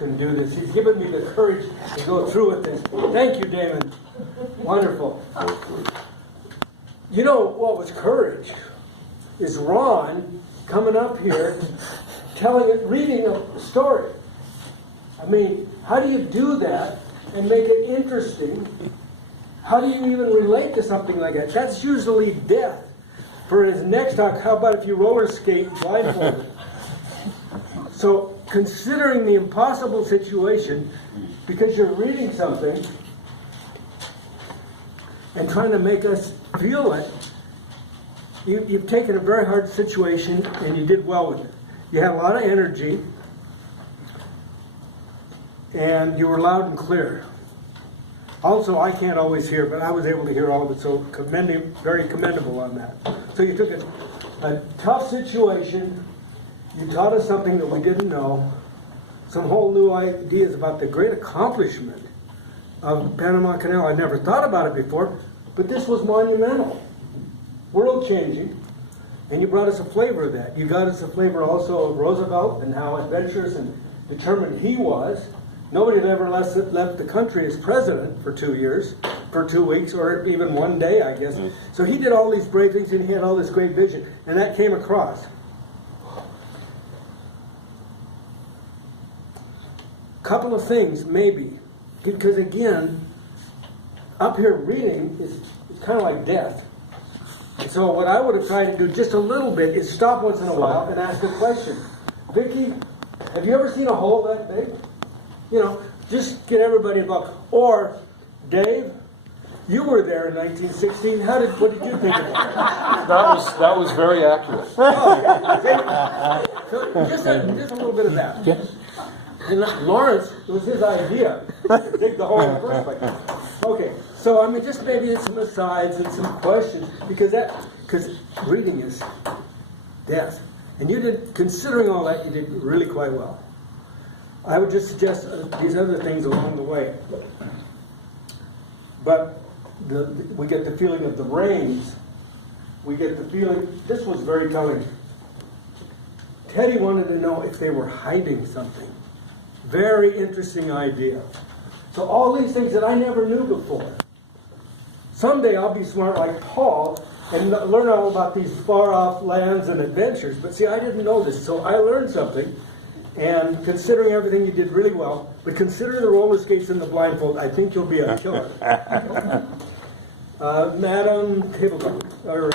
can do this. He's given me the courage to go through with this. Thank you, Damon. Wonderful. You know what was courage? Is Ron coming up here, reading a story. I mean, how do you do that and make it interesting? How do you even relate to something like that? That's usually death. For his next talk, how about if you roller skate blindfolded? So, considering the impossible situation, because you're reading something and trying to make us feel it, you've taken a very hard situation and you did well with it. You had a lot of energy and you were loud and clear. Also, I can't always hear, but I was able to hear all of it, so very commendable on that. So you took a tough situation, you taught us something that we didn't know, some whole new ideas about the great accomplishment of Panama Canal. I never thought about it before, but this was monumental, world-changing, and you brought us a flavor of that. You got us a flavor also of Roosevelt and how adventurous and determined he was. Nobody had ever left the country as president for 2 years, for 2 weeks, or even one day, I guess. So he did all these brave things, and he had all this great vision, and that came across. Couple of things, maybe, because again, up here reading is kind of like death. And so what I would have tried to do just a little bit is stop once in a while and ask a question. Vicki, have you ever seen a hole that big? You know, just get everybody involved. Or, Dave, you were there in 1916. What did you think of it? That was very accurate. Oh, okay. So just a little bit of that. And Lawrence, it was his idea to dig the hole in the first place. Okay, so I mean, just maybe some asides and some questions, because reading is death. And you did, considering all that, you did really quite well. I would just suggest these other things along the way. But we get the feeling of the rains. We get the feeling, this was very telling. Teddy wanted to know if they were hiding something. Very interesting idea. So all these things that I never knew before. Someday I'll be smart like Paul and learn all about these far-off lands and adventures. But see, I didn't know this, so I learned something. And considering everything, you did really well. But considering the roller skates and the blindfold, I think you'll be a killer. Madam Tablecloth, or